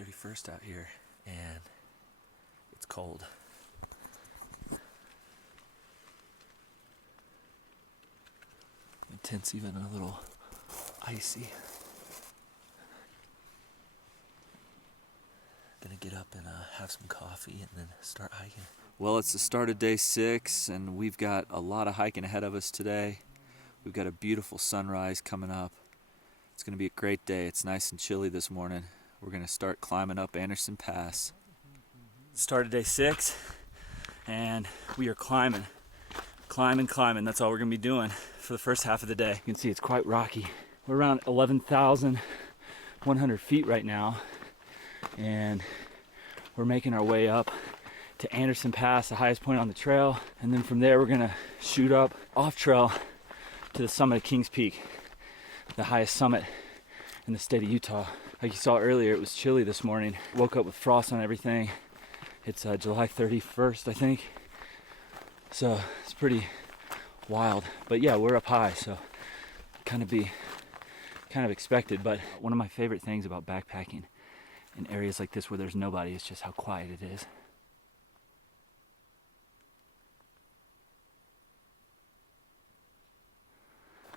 31st out here, and it's cold. The tent's even a little icy. Gonna get up and have some coffee and then start hiking. Well, it's the start of day 6, and we've got a lot of hiking ahead of us today. We've got a beautiful sunrise coming up. It's gonna be a great day. It's nice and chilly this morning. We're gonna start climbing up Anderson Pass. Start of day 6, and we are climbing. That's all we're gonna be doing for the first half of the day. You can see it's quite rocky. We're around 11,100 feet right now, and we're making our way up to Anderson Pass, the highest point on the trail. And then from there, we're gonna shoot up off trail to the summit of Kings Peak, the highest summit in the state of Utah. Like you saw earlier, it was chilly this morning. Woke up with frost on everything. It's July 31st, I think. So it's pretty wild. But yeah, we're up high, so kind of expected. But one of my favorite things about backpacking in areas like this where there's nobody is just how quiet it is.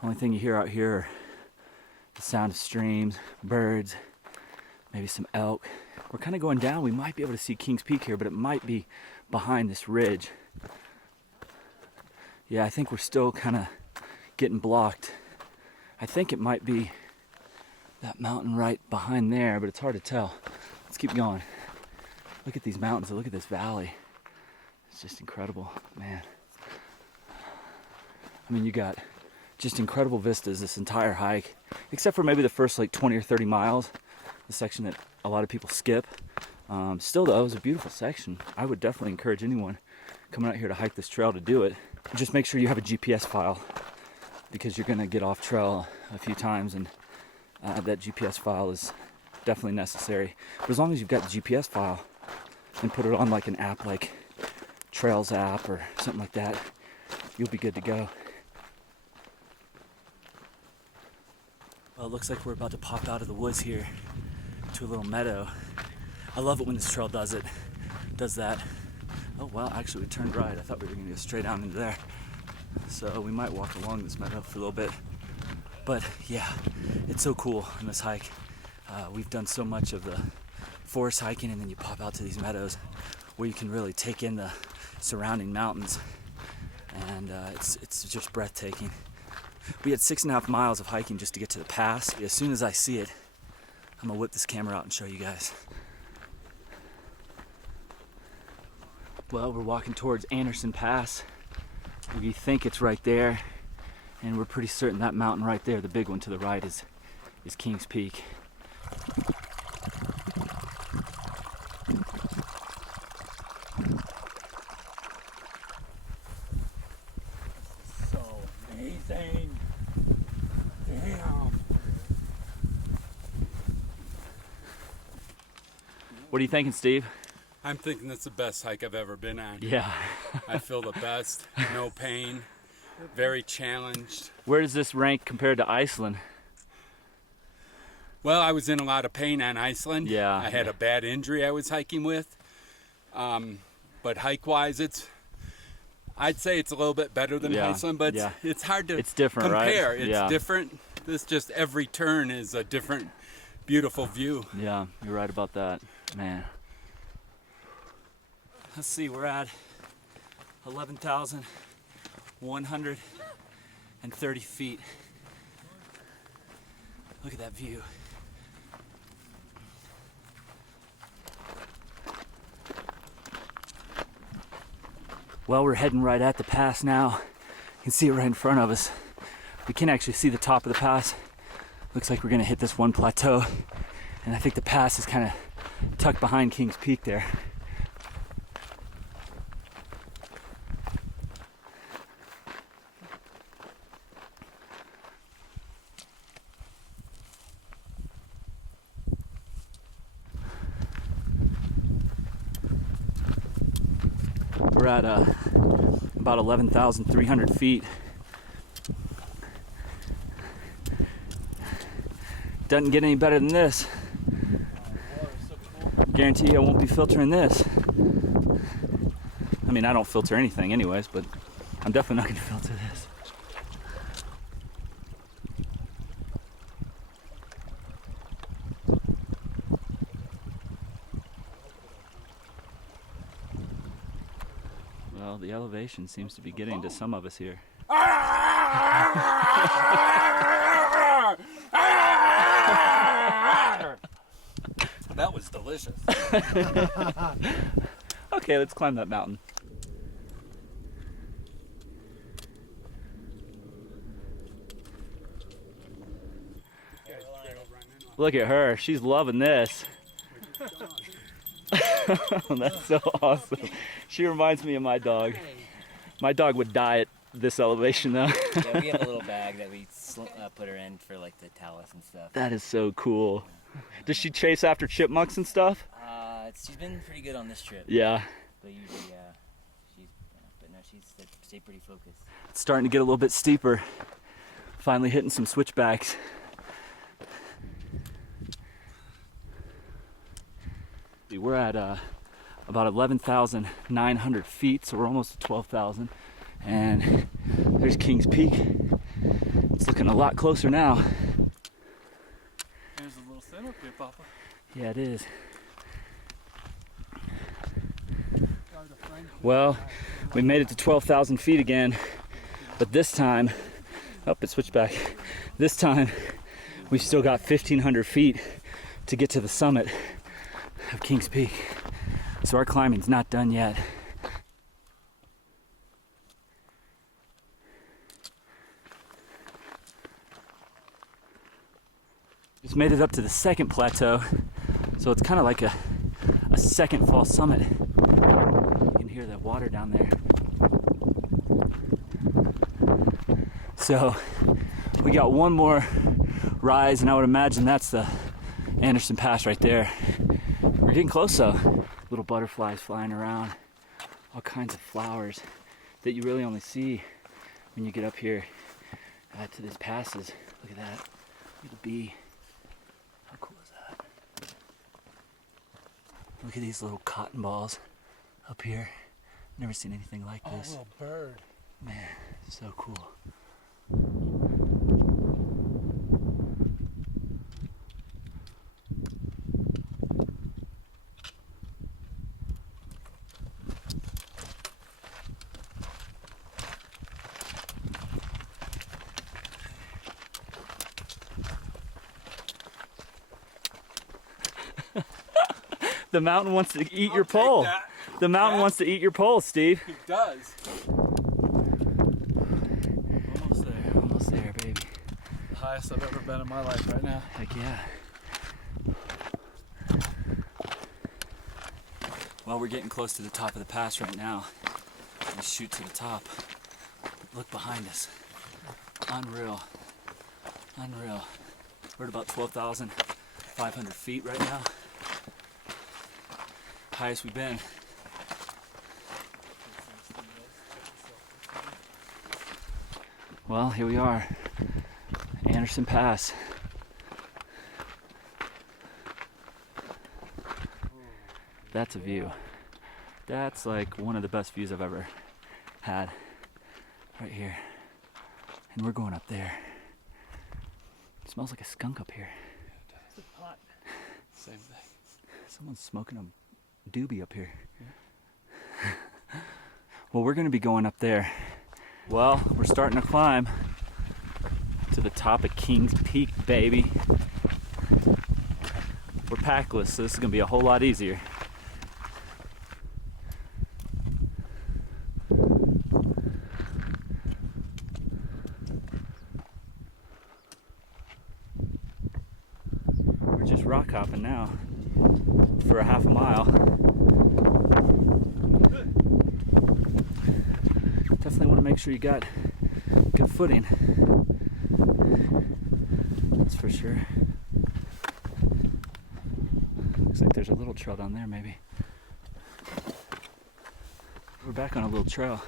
Only thing you hear out here are the sound of streams, birds, maybe some elk. We're kind of going down. We might be able to see Kings Peak here, but it might be behind this ridge. Yeah, I think we're still kind of getting blocked. I think it might be that mountain right behind there, but it's hard to tell. Let's keep going. Look at these mountains, look at this valley. It's just incredible, man. I mean, you got just incredible vistas this entire hike, except for maybe the first like 20 or 30 miles, the section that a lot of people skip. Still though, it was a beautiful section. I would definitely encourage anyone coming out here to hike this trail to do it. Just make sure you have a GPS file, because you're gonna get off trail a few times, and that GPS file is definitely necessary. But as long as you've got the GPS file and put it on like an app like Trails app or something like that, you'll be good to go. Well, it looks like we're about to pop out of the woods here to a little meadow. I love it when this trail does that. Oh well, actually we turned right. I thought we were gonna go straight down into there. So we might walk along this meadow for a little bit. But yeah, it's so cool on this hike. We've done so much of the forest hiking, and then you pop out to these meadows where you can really take in the surrounding mountains, and it's just breathtaking. We had 6.5 miles of hiking just to get to the pass. As soon as I see it, I'm gonna whip this camera out and show you guys. Well, we're walking towards Anderson Pass. We think it's right there, and we're pretty certain that mountain right there, the big one to the right, is Kings Peak. So amazing. Damn. What are you thinking, Steve? I'm thinking that's the best hike I've ever been on. Yeah. I feel the best. No pain. Very challenged. Where does this rank compared to Iceland? Well, I was in a lot of pain on Iceland. Yeah. I had a bad injury I was hiking with. But hike-wise, I'd say it's a little bit better than Iceland, but it's hard to different, compare. Right? It's different. This just every turn is a different, beautiful view. Yeah, you're right about that, man. Let's see, we're at 11,130 feet. Look at that view. Well, we're heading right at the pass now. You can see it right in front of us. We can actually see the top of the pass. Looks like we're gonna hit this one plateau, and I think the pass is kind of tucked behind Kings Peak there. We're at about 11,300 feet. Doesn't get any better than this. Guarantee you I won't be filtering this. I mean, I don't filter anything anyways, but I'm definitely not going to filter this. Well, the elevation seems to be getting to some of us here. That was delicious. Okay, let's climb that mountain. Look at her, she's loving this. That's so awesome. She reminds me of my dog. My dog would die at this elevation though. Yeah, we have a little bag that we put her in for like the talus and stuff. That is so cool. Does she chase after chipmunks and stuff? She's been pretty good on this trip. Yeah. But usually, she's stayed pretty focused. It's starting to get a little bit steeper. Finally hitting some switchbacks. We're at about 11,900 feet, so we're almost at 12,000. And there's Kings Peak. It's looking a lot closer now. There's a little sun up here, Papa. Yeah, it is. Well, we made it to 12,000 feet again, but this time, oh, it switched back. This time, we've still got 1,500 feet to get to the summit of Kings Peak. So our climbing's not done yet. Just made it up to the second plateau, so it's kind of like a second fall summit. You can hear the water down there. So we got one more rise, and I would imagine that's the Anderson Pass right there. We're getting close though. Little butterflies flying around, all kinds of flowers that you really only see when you get up here to these passes. Look at that. Look at the bee. How cool is that? Look at these little cotton balls up here. Never seen anything like this. Oh, a little bird. Man, so cool. The mountain wants to eat your pole. The mountain wants to eat your pole, Steve. It does. Almost there, baby. The highest I've ever been in my life right now. Heck yeah. Well, we're getting close to the top of the pass right now. Let's shoot to the top. Look behind us. Unreal. Unreal. We're at about 12,500 feet right now. Highest we've been. Well, here we are. Anderson Pass. That's a view. That's like one of the best views I've ever had. Right here. And we're going up there. It smells like a skunk up here. It's hot. Same thing. Someone's smoking a doobie up here. Yeah. Well, we're going to be going up there. Well, we're starting to climb to the top of Kings Peak, baby. We're packless, so this is going to be a whole lot easier. We're just rock hopping now for a half a mile. Definitely want to make sure you got good footing. That's for sure. Looks like there's a little trail down there, maybe. We're back on a little trail.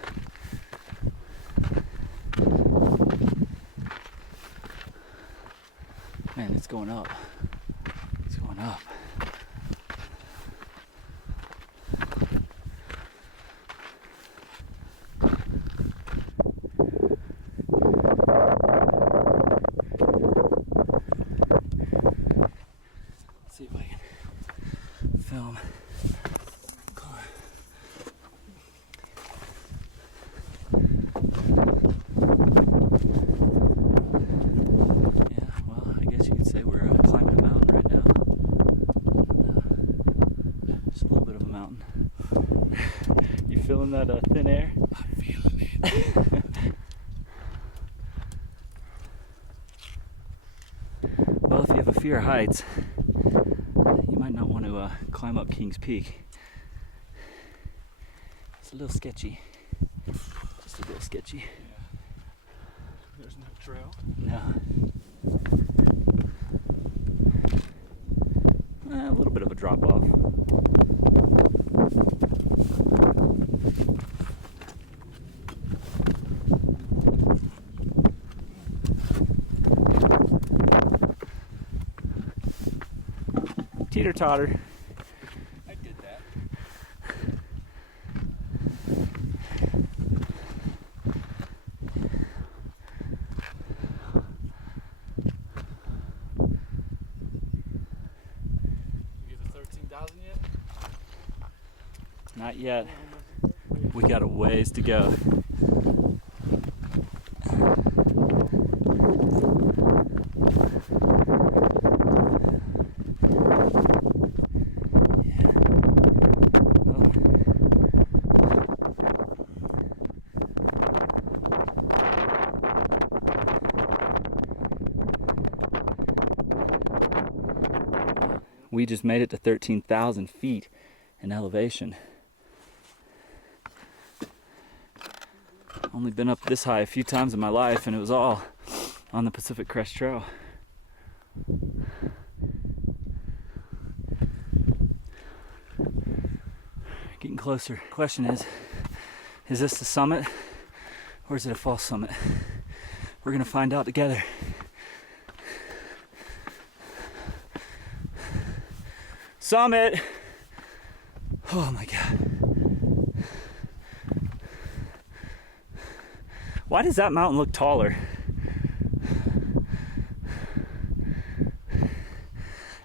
Man, it's going up. It's going up. film. Yeah, well, I guess you could say we're climbing a mountain right now. Just a little bit of a mountain. You feeling that thin air? I'm feeling it. Well, if you have a fear of heights, you might not want to climb up Kings Peak. It's a little sketchy. Just a little sketchy. There's no trail. No. A little bit of a drop off. Teeter totter. I did that. You get to 13,000 yet? Not yet. We got a ways to go. We just made it to 13,000 feet in elevation. Only been up this high a few times in my life, and it was all on the Pacific Crest Trail. Getting closer. Question is this the summit or is it a false summit? We're gonna find out together. Summit! Oh my God. Why does that mountain look taller?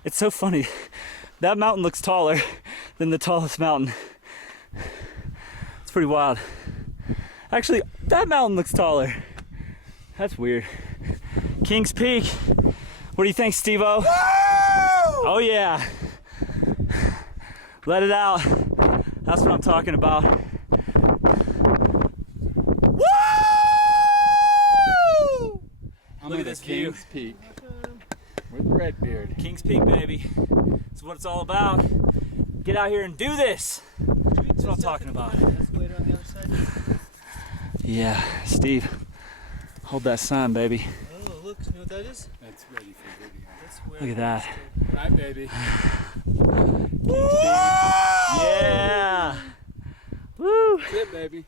It's so funny. That mountain looks taller than the tallest mountain. It's pretty wild. Actually, that mountain looks taller. That's weird. Kings Peak. What do you think, Steve-O? Oh yeah. Let it out. That's what I'm talking about. Woo! Look at this view. Kings Peak. With Redbeard. Kings Peak, baby. That's what it's all about. Get out here and do this. That's what I'm talking about. Escalator on the other side. Yeah, Steve. Hold that sign, baby. Oh, look, you know what that is? That's ready for video. That's where Look at that. Right, baby. Yeah. Woo. That's it, baby.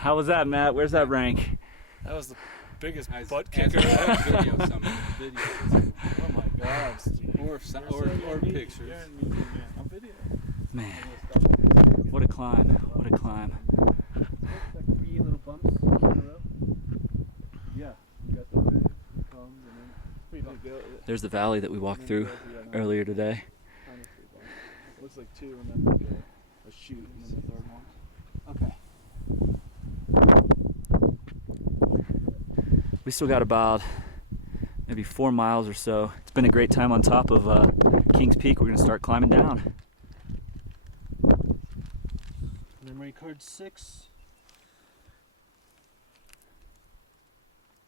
How was that, Matt? Where's that rank? That was the biggest As- butt as kicker a ever. video summit. Video. Oh my God, Steve. Or pictures. You're in media, man. On video. Man, what a climb. What a climb. Like 3 little bumps in a row. Yeah, you got the ridge, the cones, and then 3 bumps. There's the valley that we walked through earlier today. Looks like 2 and then like a shoot and then the third one. Okay. We still got about maybe 4 miles or so. It's been a great time on top of Kings Peak. We're gonna start climbing down. Memory card 6.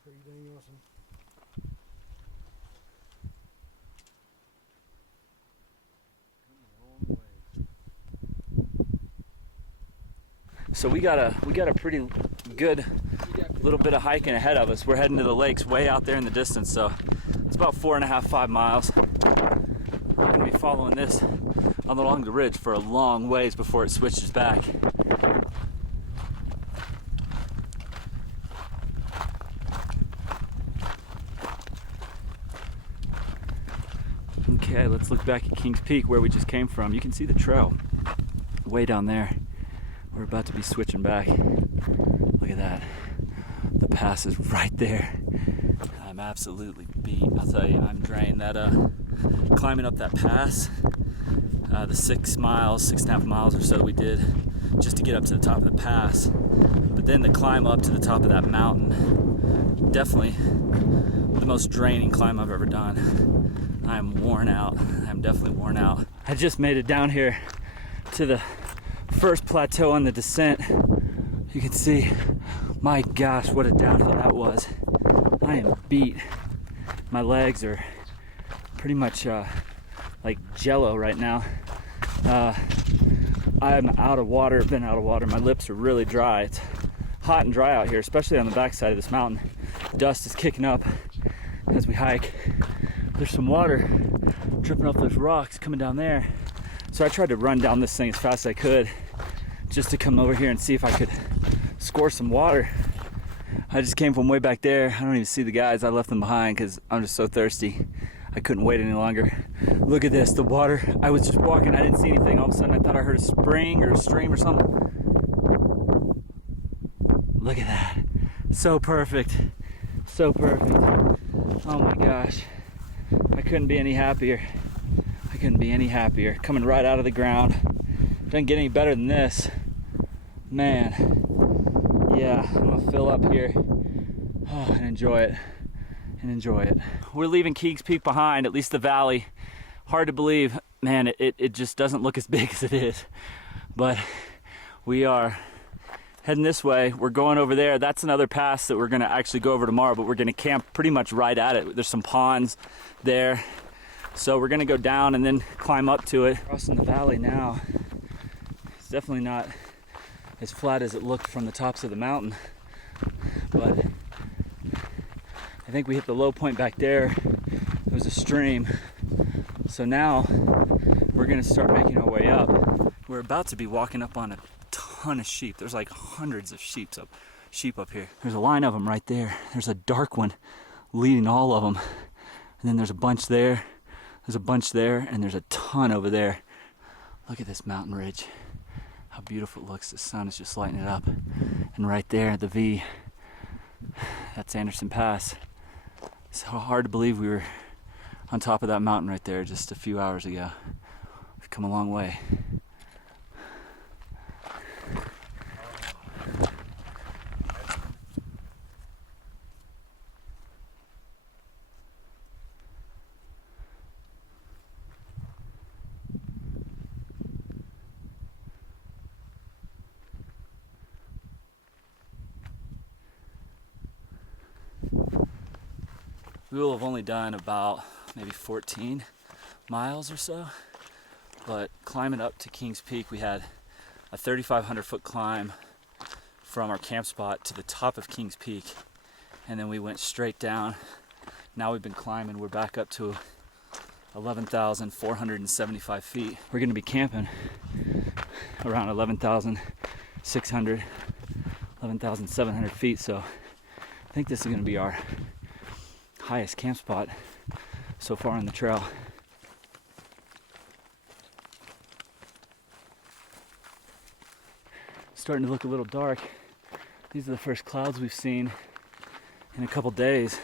Pretty dang awesome. So we got a pretty good little bit of hiking ahead of us. We're heading to the lakes way out there in the distance, so it's about 4.5, 5 miles. We're gonna be following this along the ridge for a long ways before it switches back. Okay, let's look back at Kings Peak where we just came from. You can see the trail way down there. We're about to be switching back. Look at that. The pass is right there. I'm absolutely beat. I'll tell you, I'm drained. That climbing up that pass the 6 miles, 6.5 miles or so we did just to get up to the top of the pass. But then the climb up to the top of that mountain, definitely the most draining climb I've ever done. I am worn out. I'm definitely worn out. I just made it down here to the first plateau on the descent. You can see, my gosh, what a downhill that was. I am beat. My legs are pretty much like jello right now. I'm out of water, been out of water. My lips are really dry. It's hot and dry out here, especially on the backside of this mountain. Dust is kicking up as we hike. There's some water dripping off those rocks coming down there. So I tried to run down this thing as fast as I could just to come over here and see if I could score some water. I just came from way back there. I don't even see the guys. I left them behind because I'm just so thirsty. I couldn't wait any longer. Look at this, the water. I was just walking, I didn't see anything. All of a sudden I thought I heard a spring or a stream or something. Look at that. So perfect. So perfect. Oh my gosh. I couldn't be any happier. I couldn't be any happier. Coming right out of the ground. Doesn't get any better than this. Man. Yeah, I'm gonna fill up here and enjoy it. We're leaving Kings Peak behind, at least the valley. Hard to believe. Man, it just doesn't look as big as it is. But we are heading this way. We're going over there. That's another pass that we're gonna actually go over tomorrow, but we're gonna camp pretty much right at it. There's some ponds there. So we're gonna go down and then climb up to it. Crossing the valley now. It's definitely not as flat as it looked from the tops of the mountain, but I think we hit the low point back there. It was a stream. So now we're gonna start making our way up. We're about to be walking up on a ton of sheep. There's like hundreds of sheep up here. There's a line of them right there. There's a dark one leading all of them. And then there's a bunch there. There's a bunch there, and there's a ton over there. Look at this mountain ridge. How beautiful it looks. The sun is just lighting it up. And right there, the V, that's Anderson Pass. It's so hard to believe we were on top of that mountain right there just a few hours ago. We've come a long way. We will have only done about maybe 14 miles or so, but climbing up to Kings Peak, we had a 3,500 foot climb from our camp spot to the top of Kings Peak, and then we went straight down. Now we've been climbing, we're back up to 11,475 feet. We're gonna be camping around 11,600, 11,700 feet, so I think this is gonna be our highest camp spot so far on the trail. Starting to look a little dark. These are the first clouds we've seen in a couple days.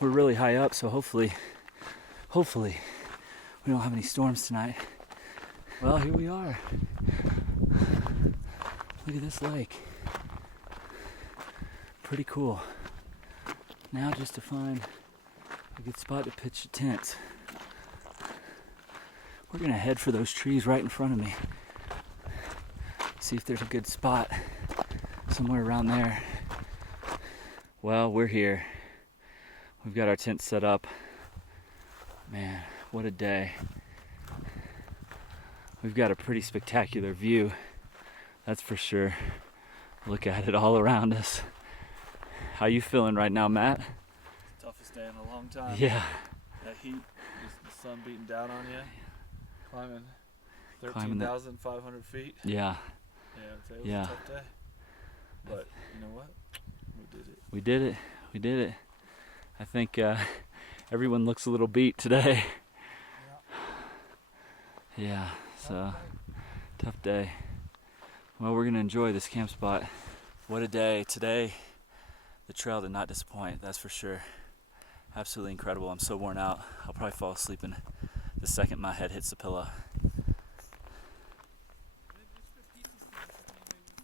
We're really high up, so hopefully we don't have any storms tonight. Well, here we are. Look at this lake. Pretty cool. Now just to find a good spot to pitch the tents. We're gonna head for those trees right in front of me. See if there's a good spot somewhere around there. Well, we're here. We've got our tent set up. Man, what a day. We've got a pretty spectacular view, that's for sure. Look at it all around us. How you feeling right now, Matt? Toughest day in a long time. Yeah. That heat, just the sun beating down on you. Climbing Climbing 13,500 feet. Yeah. Yeah, I'd say it was Yeah. a tough day. But you know what? We did it. We did it. We did it. I think everyone looks a little beat today. Yeah, so tough day. Well, we're gonna enjoy this camp spot. What a day. Today, the trail did not disappoint, that's for sure. Absolutely incredible. I'm so worn out. I'll probably fall asleep in the second my head hits the pillow.